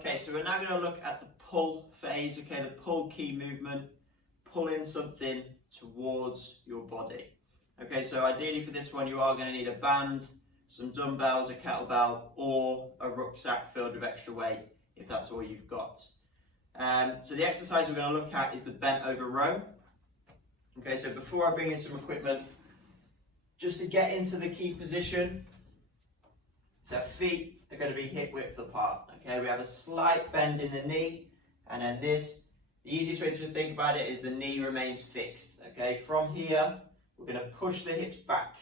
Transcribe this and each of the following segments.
Okay, so we're now going to look at the pull phase, okay, the pull key movement, pulling something towards your body. Okay, so ideally for this one you are going to need a band, some dumbbells, a kettlebell, or a rucksack filled with extra weight if that's all you've got. So the exercise we're going to look at is the bent over row. Okay, so before I bring in some equipment, just to get into the key position, so feet are going to be hip width apart. Okay, we have a slight bend in the knee, and then this, the easiest way to think about it is the knee remains fixed. Okay, from here, we're going to push the hips back.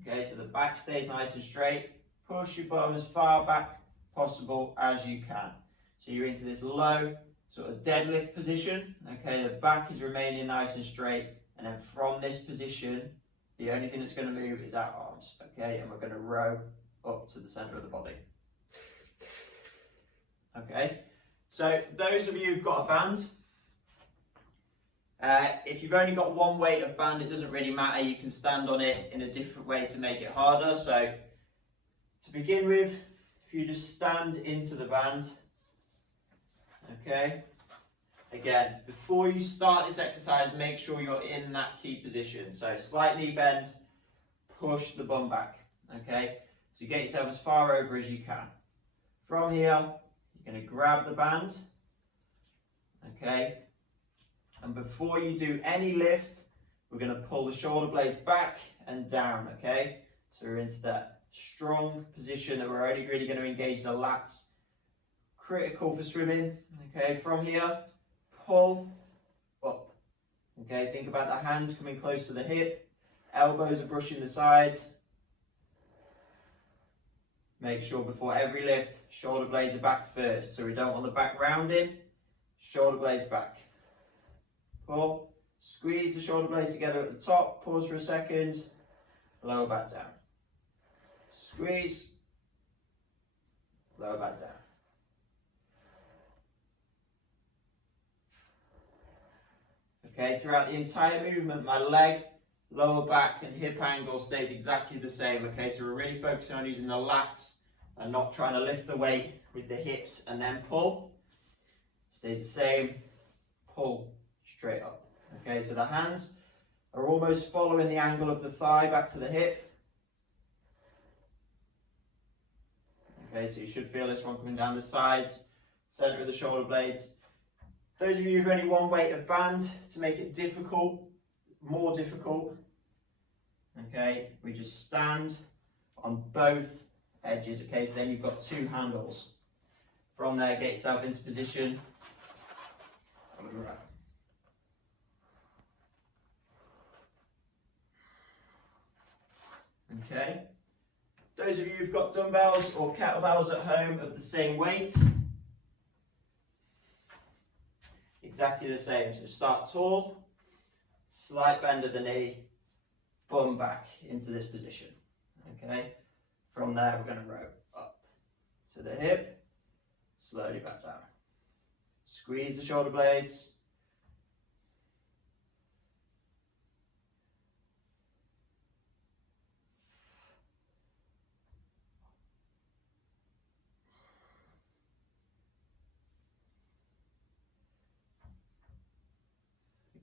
Okay, so the back stays nice and straight. Push your bum as far back possible as you can. So you're into this low sort of deadlift position. Okay, the back is remaining nice and straight, and then from this position, the only thing that's going to move is our arms. Okay, and we're going to row up to the center of the body. Okay, so those of you who've got a band, if you've only got one weight of band, it doesn't really matter. You can stand on it in a different way to make it harder. So to begin with, if you just stand into the band, okay, again, before you start this exercise, make sure you're in that key position. So slight knee bend, push the bum back, okay? So get yourself as far over as you can. From here, you're going to grab the band, okay? And before you do any lift, we're going to pull the shoulder blades back and down, okay? So we're into that strong position that we're only really going to engage the lats. Critical for swimming, okay? From here, pull up, okay? Think about the hands coming close to the hip, elbows are brushing the sides. Make sure before every lift, shoulder blades are back first, so we don't want the back rounding. Shoulder blades back. Pull, squeeze the shoulder blades together at the top, pause for a second, lower back down. Squeeze, lower back down. Okay, throughout the entire movement, my leg, lower back and hip angle stays exactly the same. Okay, so we're really focusing on using the lats and not trying to lift the weight with the hips and then pull. Stays the same, pull straight up. Okay, so the hands are almost following the angle of the thigh back to the hip. Okay, so you should feel this one coming down the sides, center of the shoulder blades. Those of you who've only one weight of band, to make it difficult, more difficult, okay, we just stand on both edges, okay, so then you've got two handles. From there, get yourself into position. Okay, those of you who've got dumbbells or kettlebells at home of the same weight, exactly the same. So start tall, slight bend of the knee, bum back into this position. Okay, from there we're going to row up to the hip, slowly back down. Squeeze the shoulder blades.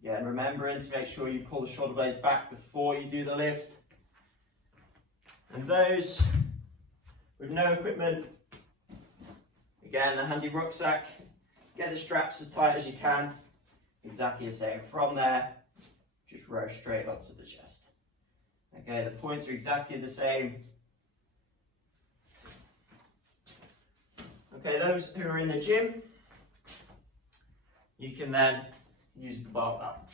Again, remembering to make sure you pull the shoulder blades back before you do the lift. And those with no equipment, again, the handy rucksack, get the straps as tight as you can, exactly the same. From there, just row straight up to the chest. Okay, the points are exactly the same. Okay, those who are in the gym, you can then use the barbell.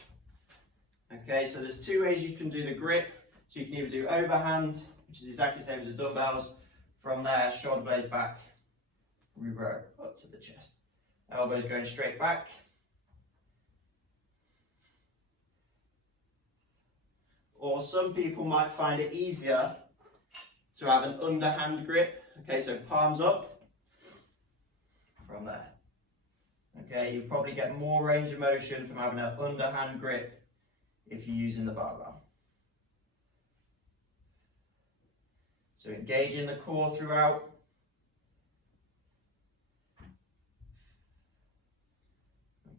Okay, so there's two ways you can do the grip. So you can either do overhand, which is exactly the same as the dumbbells. From there, shoulder blades back, we row up to the chest. Elbows going straight back. Or some people might find it easier to have an underhand grip. Okay, so palms up. From there. Okay, you probably get more range of motion from having an underhand grip if you're using the barbell. So engaging the core throughout.